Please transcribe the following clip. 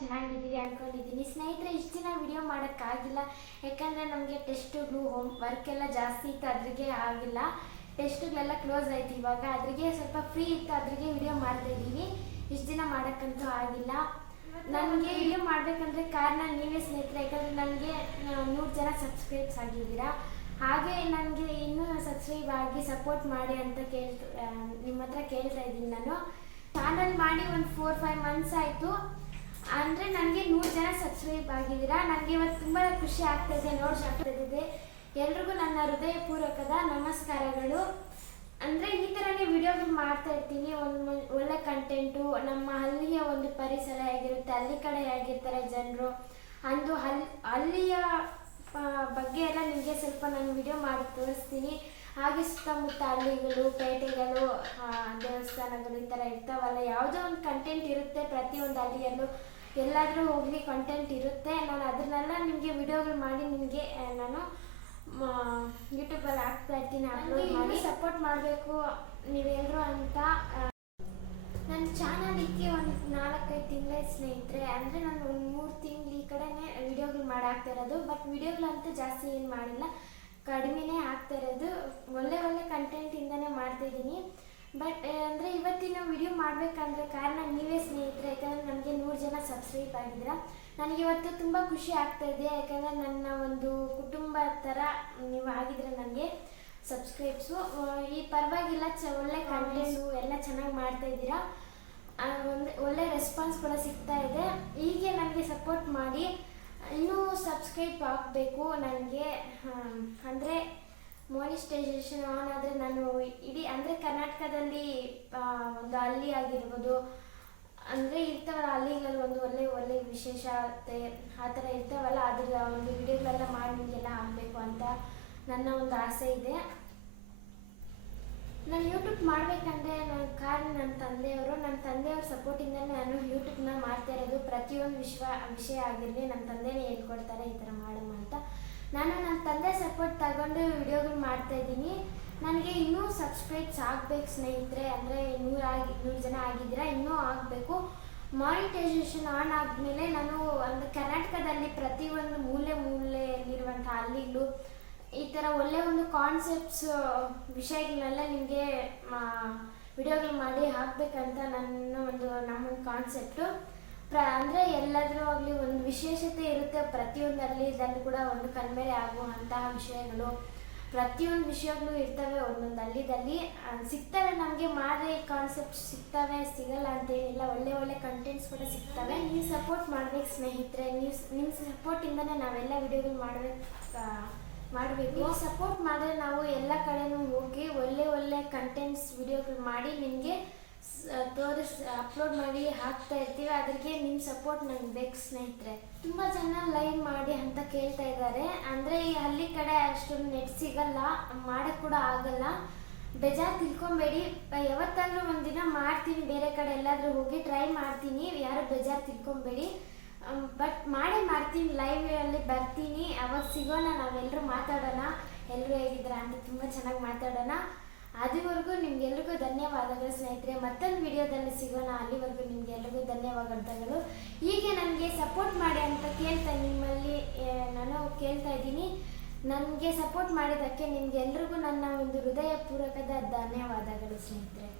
ಚೆನ್ನಾಗಿದ್ದೀರಿ ಅಂದ್ಕೊಂಡಿದ್ದೀನಿ ಸ್ನೇಹಿತರೆ, ಇಷ್ಟು ದಿನ ವಿಡಿಯೋ ಮಾಡೋಕ್ಕಾಗಿಲ್ಲ. ಯಾಕಂದರೆ ನಮಗೆ ಟೆಸ್ಟುಗಳು ಹೋಮ್ ವರ್ಕ್ ಎಲ್ಲ ಜಾಸ್ತಿ ಇತ್ತು. ಅದ್ರಿಗೆ ಆಗಿಲ್ಲ. ಟೆಸ್ಟ್ಗಳೆಲ್ಲ ಕ್ಲೋಸ್ ಆಯ್ತು ಇವಾಗ. ಅದ್ರಿಗೆ ಸ್ವಲ್ಪ ಫ್ರೀ ಇತ್ತು. ಅದ್ರಿಗೆ ವಿಡಿಯೋ ಮಾಡ್ತಾ ಇದ್ದೀವಿ ಇಷ್ಟು ದಿನ ಮಾಡೋಕ್ಕಂತೂ ಆಗಿಲ್ಲ. ನನಗೆ ವಿಡಿಯೋ ಮಾಡಬೇಕಂದ್ರೆ ಕಾರಣ ನೀವೇ ಸ್ನೇಹಿತರೆ, ಯಾಕಂದರೆ ನನಗೆ ನೂರು ಜನ ಸಬ್ಸ್ಕ್ರೈಬ್ಸ್ ಆಗಿದ್ದೀರಾ. ಹಾಗೆ ನನಗೆ ಇನ್ನೂ ಸಬ್ಸ್ಕ್ರೈಬ್ ಆಗಿ ಸಪೋರ್ಟ್ ಮಾಡಿ ಅಂತ ಕೇಳ್ತ ನಿಮ್ಮ ಹತ್ರ ಕೇಳ್ತಾ ಇದ್ದೀನಿ ನಾನು. ಚಾನಲ್ ಮಾಡಿ ಒಂದು ಫೋರ್ ಫೈವ್ ಮಂತ್ಸ್ ಆಯಿತು. ಅಂದರೆ ನನಗೆ ನೂರು ಜನ ಸಬ್ಸ್ಕ್ರೈಬ್ ಆಗಿದ್ದೀರಾ. ನನಗೆ ಇವತ್ತು ತುಂಬ ಖುಷಿ ಆಗ್ತಾ ಇದೆ ನೋಡಿ ಇದೆ. ಎಲ್ರಿಗೂ ನನ್ನ ಹೃದಯಪೂರ್ವಕದ ನಮಸ್ಕಾರಗಳು. ಅಂದರೆ ಈ ಥರನೇ ವಿಡಿಯೋಗಳು ಮಾಡ್ತಾ ಇರ್ತೀನಿ. ಒಂದು ಒಳ್ಳೆ ಕಂಟೆಂಟು ನಮ್ಮ ಹಳ್ಳಿಯ ಒಂದು ಪರಿಸರ ಹಳ್ಳಿ ಕಡೆ ಹೇಗಿರ್ತಾರೆ ಜನರು. ಅಂದು ಅಲ್ಲಿ ಅಲ್ಲಿಯ ಬಗ್ಗೆ ಎಲ್ಲ ನಿಮಗೆ ಸ್ವಲ್ಪ ನಾನು ವಿಡಿಯೋ ಮಾಡಿ ತೋರಿಸ್ತೀನಿ. ಹಾಗೆ ಸುತ್ತಮುತ್ತ ಹಳ್ಳಿಗಳು ಪೇಟೆಗಳು ದೇವಸ್ಥಾನಗಳು ಈ ಥರ ಇರ್ತಾವಲ್ಲ ಯಾವುದೋ ಒಂದು ಕಂಟೆಂಟ್ ಇರುತ್ತೆ ಪ್ರತಿಯೊಂದು ಹಳ್ಳಿಯಲ್ಲೂ. ಎಲ್ಲಾದರೂ ಹೋಗಲಿ ಕಂಟೆಂಟ್ ಇರುತ್ತೆ. ನಾನು ಅದನ್ನೆಲ್ಲ ನಿಮಗೆ ವಿಡಿಯೋಗಳು ಮಾಡಿ ನಿಮಗೆ ನಾನು ಯೂಟ್ಯೂಬಲ್ಲಿ ಹಾಕ್ತಾ ಇರ್ತೀನಿ ಅಪ್ಲೋಡ್ ಮಾಡಿ. ಸಪೋರ್ಟ್ ಮಾಡಬೇಕು ನೀವೆಲ್ಲರೂ ಅಂತ ನನ್ನ ಚಾನಲಿಗೆ ಒಂದು ನಾಲ್ಕೈದು ತಿಂಗಳ ಸ್ನೇಹಿತರೆ, ಅಂದರೆ ನಾನು ಒಂದು ಮೂರು ತಿಂಗಳು ಈ ಕಡೆನೇ ವಿಡಿಯೋಗಳು ಮಾಡಿ ಹಾಕ್ತಾ ಇರೋದು ಬಟ್ ವಿಡಿಯೋಗಳಂತೂ ಜಾಸ್ತಿ ಏನು ಮಾಡಿಲ್ಲ. ಕಡಿಮೆನೇ ಆಗ್ತಾ ಇರೋದು. ಒಳ್ಳೆ ಒಳ್ಳೆ ಕಂಟೆಂಟಿಂದನೇ ಮಾಡ್ತಾಯಿದ್ದೀನಿ ಬಟ್ ಅಂದರೆ ಇವತ್ತಿನ ವಿಡಿಯೋ ಮಾಡಬೇಕಂದ್ರೆ ಕಾರಣ ನೀವೇ ಸ್ನೇಹಿತರೆ, ಯಾಕಂದರೆ ನನಗೆ ನೂರು ಜನ ಸಬ್ಸ್ಕ್ರೈಬ್ ಆಗಿದ್ದೀರ. ನನಗೆ ಇವತ್ತು ತುಂಬ ಖುಷಿ ಆಗ್ತಾ ಇದೆ, ಯಾಕಂದರೆ ನನ್ನ ಒಂದು ಕುಟುಂಬ ಥರ ನೀವು ಆಗಿದ್ರೆ ನನಗೆ. ಸಬ್ಸ್ಕ್ರೈಬ್ಸು ಈ ಪರವಾಗಿಲ್ಲ, ಚ, ಒಳ್ಳೆ ಕಂಟೆಂಟ್ಸು ಎಲ್ಲ ಚೆನ್ನಾಗಿ ಮಾಡ್ತಾ ಇದ್ದೀರಾ? ಒಂದು ಒಳ್ಳೆ ರೆಸ್ಪಾನ್ಸ್ ಕೂಡ ಸಿಗ್ತಾ ಇದೆ. ಹೀಗೆ ನನಗೆ ಸಪೋರ್ಟ್ ಮಾಡಿ. ಇನ್ನೂ ಸಬ್ಸ್ಕ್ರೈಬ್ ಆಗಬೇಕು ನನಗೆ. ಅಂದರೆ ಮೋನಿಸ್ಟೈಸೇಷನ್ ಆನ್ ಆದರೆ ನಾನು ಇಡೀ, ಅಂದರೆ ಕರ್ನಾಟಕದಲ್ಲಿ ಒಂದು ಅಲ್ಲಿ ಆಗಿರ್ಬೋದು. ಅಂದರೆ ಇರ್ತಾವಲ್ಲ ಅಲ್ಲಿಗಳಲ್ಲಿ ಒಂದು ಒಳ್ಳೆ ಒಳ್ಳೆ ವಿಶೇಷತೆ ಆ ಥರ ಇರ್ತಾವಲ್ಲ ಅದ್ರ ಒಂದು ವಿಡಿಯೋಗಳೆಲ್ಲ ಮಾಡಿ ನಿಮಗೆಲ್ಲ ಆಗಬೇಕು ಅಂತ ನನ್ನ ಒಂದು ಆಸೆ ಇದೆ. ನಾನು ಯೂಟ್ಯೂಬ್ ಮಾಡಬೇಕಂದ್ರೆ ನನ್ನ ಕಾರಣ ನನ್ನ ತಂದೆಯವರು. ನನ್ನ ತಂದೆಯವ್ರ ಸಪೋರ್ಟಿಂದನೇ ನಾನು ಯೂಟ್ಯೂಬ್ನ ಮಾಡ್ತಾ ಇರೋದು. ಪ್ರತಿಯೊಂದು ವಿಶ್ವ, ವಿಷಯ ಆಗಿರಲಿ ನನ್ನ ತಂದೆನೇ ಹೇಳ್ಕೊಡ್ತಾರೆ ಈ ಥರ ಮಾಡಮ್ಮ ಅಂತ. ನಾನು ನನ್ನ ತಂದೆ ಸಪೋರ್ಟ್ ತಗೊಂಡು ವಿಡಿಯೋಗಳು ಮಾಡ್ತಾ ಇದ್ದೀನಿ. ನನಗೆ ಇನ್ನೂ ಸಬ್ಸ್ಕ್ರೈಬ್ಸ್ ಆಗಬೇಕು ಸ್ನೇಹಿತರೆ. ಅಂದರೆ ಆಗಿ ನೂರು ಜನ ಆಗಿದ್ದೀರಾ, ಇನ್ನೂ ಆಗಬೇಕು. ಮಾನಿಟೈಸೇಷನ್ ಆನ್ ಆದಮೇಲೆ ನಾನು ಒಂದು ಕರ್ನಾಟಕದಲ್ಲಿ ಪ್ರತಿಯೊಂದು ಮೂಲೆ ಮೂಲೆಯಲ್ಲಿರುವಂಥ ಹಳ್ಳಿಗಳು ಈ ಥರ ಒಳ್ಳೆ ಒಂದು ಕಾನ್ಸೆಪ್ಟ್ಸ್ ವಿಷಯಗಳನ್ನೆಲ್ಲ ನಿಮಗೆ ವಿಡಿಯೋಗಳು ಮಾಡಿ ಹಾಕಬೇಕಂತ ನನ್ನ ಒಂದು, ನಮ್ಮ ಕಾನ್ಸೆಪ್ಟು ಪ್ರ, ಅಂದರೆ ಎಲ್ಲದರೂ ಆಗಲಿ ಒಂದು ವಿಶೇಷತೆ ಇರುತ್ತೆ ಪ್ರತಿಯೊಂದರಲ್ಲಿ, ಇದರಲ್ಲಿ ಕೂಡ ಒಂದು ಕಣ್ಮೇಲೆ ಆಗುವಂತಹ ವಿಷಯಗಳು. ಪ್ರತಿಯೊಂದು ವಿಷಯಗಳು ಇರ್ತವೆ ಒಂದೊಂದು ಹಳ್ಳಿದಲ್ಲಿ. ಸಿಗ್ತವೆ ನಮಗೆ ಮಾಡಿ ಕಾನ್ಸೆಪ್ಟ್ ಸಿಗ್ತವೆ, ಸಿಗಲ್ಲ ಅಂತೇನಿಲ್ಲ ಒಳ್ಳೆ ಒಳ್ಳೆ ಕಂಟೆಂಟ್ಸ್ ಕೂಡ ಸಿಗ್ತವೆ. ನೀವು ಸಪೋರ್ಟ್ ಮಾಡ್ಬೇಕು ಸ್ನೇಹಿತರೆ. ನೀವು ನಿಮ್ಮ ಸಪೋರ್ಟಿಂದನೇ ನಾವೆಲ್ಲ ವಿಡಿಯೋಗಳು ಮಾಡ್ಬೇಕು. ಮಾಡಬೇಕು. ಸಪೋರ್ಟ್ ಮಾಡಿದ್ರೆ ನಾವು ಎಲ್ಲ ಕಡೆನೂ ಹೋಗಿ ಒಳ್ಳೆ ಒಳ್ಳೆ ಕಂಟೆಂಟ್ಸ್ ವಿಡಿಯೋಗಳು ಮಾಡಿ ನಿಮಗೆ ತೋರಿಸ್ ಅಪ್ಲೋಡ್ ಮಾಡಿ ಹಾಕ್ತಾ ಇರ್ತೀವಿ. ಅದಕ್ಕೆ ನಿಮ್ಮ ಸಪೋರ್ಟ್ ನಂಗೆ ಬೇಕು ಸ್ನೇಹಿತರೆ. ತುಂಬ ಜನ ಲೈವ್ ಮಾಡಿ ಅಂತ ಕೇಳ್ತಾ ಇದ್ದಾರೆ. ಅಂದರೆ ಈ ಹಳ್ಳಿ ಕಡೆ ಅಷ್ಟೊಂದು ನೆಟ್ ಸಿಗಲ್ಲ ಮಾಡೋಕ್ಕೆ ಕೂಡ ಆಗಲ್ಲ. ಬೇಜಾರು ತಿಳ್ಕೊಬೇಡಿ. ಯಾವತ್ತಾದರೂ ಒಂದಿನ ಮಾಡ್ತೀನಿ. ಬೇರೆ ಕಡೆ ಎಲ್ಲಾದರೂ ಹೋಗಿ ಟ್ರೈ ಮಾಡ್ತೀನಿ. ಯಾರು ಬೇಜಾರು ತಿಳ್ಕೊಬೇಡಿ. ಬಟ್ ಮಾಡೇ ಮಾಡ್ತೀನಿ ಲೈವ್ ಅಲ್ಲಿ ಬರ್ತೀನಿ. ಅವಾಗ ಸಿಗೋಣ ನಾವೆಲ್ಲರೂ ಮಾತಾಡೋಣ. ಎಲ್ಲರೂ ಹೇಗಿದ್ದೀರಾ ಅಂತ ತುಂಬ ಚೆನ್ನಾಗಿ ಮಾತಾಡೋಣ. ಅದುವರೆಗೂ ನಿಮ್ಗೆಲ್ರಿಗೂ ಧನ್ಯವಾದಗಳು ಸ್ನೇಹಿತರೆ. ಮತ್ತೊಂದು ವಿಡಿಯೋದಲ್ಲಿ ಸಿಗೋಣ. ಅಲ್ಲಿವರೆಗೂ ನಿಮ್ಗೆಲ್ರಿಗೂ ಧನ್ಯವಾದಗಳು. ಹೀಗೆ ನನಗೆ ಸಪೋರ್ಟ್ ಮಾಡಿ ಅಂತ ಕೇಳ್ತಾ ನಿಮ್ಮಲ್ಲಿ ನಾನು ಕೇಳ್ತಾ ಇದ್ದೀನಿ. ನನಗೆ ಸಪೋರ್ಟ್ ಮಾಡಿದ್ದಕ್ಕೆ ನಿಮ್ಗೆಲ್ರಿಗೂ ನನ್ನ ಒಂದು ಹೃದಯಪೂರ್ವಕದ ಧನ್ಯವಾದಗಳು ಸ್ನೇಹಿತರೆ.